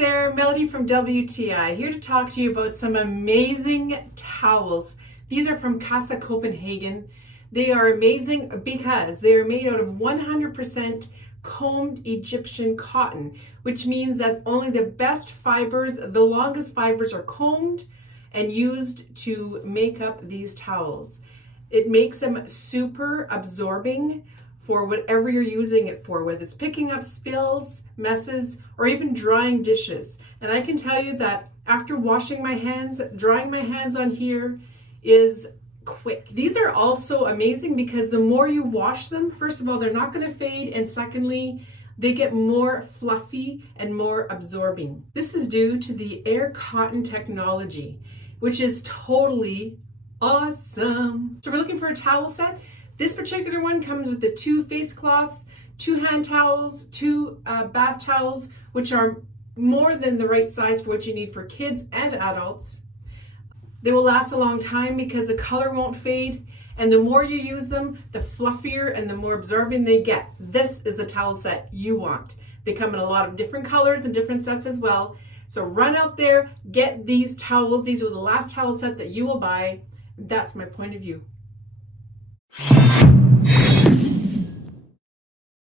there, Melody from WTI, here to talk to you about some amazing towels. These are from Casa Copenhagen. They are amazing because they are made out of 100% combed Egyptian cotton, which means that only the best fibers, the longest fibers, are combed and used to make up these towels. It makes them super absorbing for whatever you're using it for, whether it's picking up spills, messes, or even drying dishes. And I can tell you that after washing my hands, drying my hands on here is quick. These are also amazing because the more you wash them, first of all, they're not going to fade, and secondly, they get more fluffy and more absorbing. This is due to the air cotton technology, which is totally awesome. So we're looking for a towel set. This particular one comes with the 2 face cloths, 2 hand towels, 2 bath towels, which are more than the right size for what you need for kids and adults. They will last a long time because the color won't fade, and the more you use them, the fluffier and the more absorbing they get. This is the towel set you want. They come in a lot of different colors and different sets as well. So run out there, get these towels. These are the last towel set that you will buy. That's my point of view.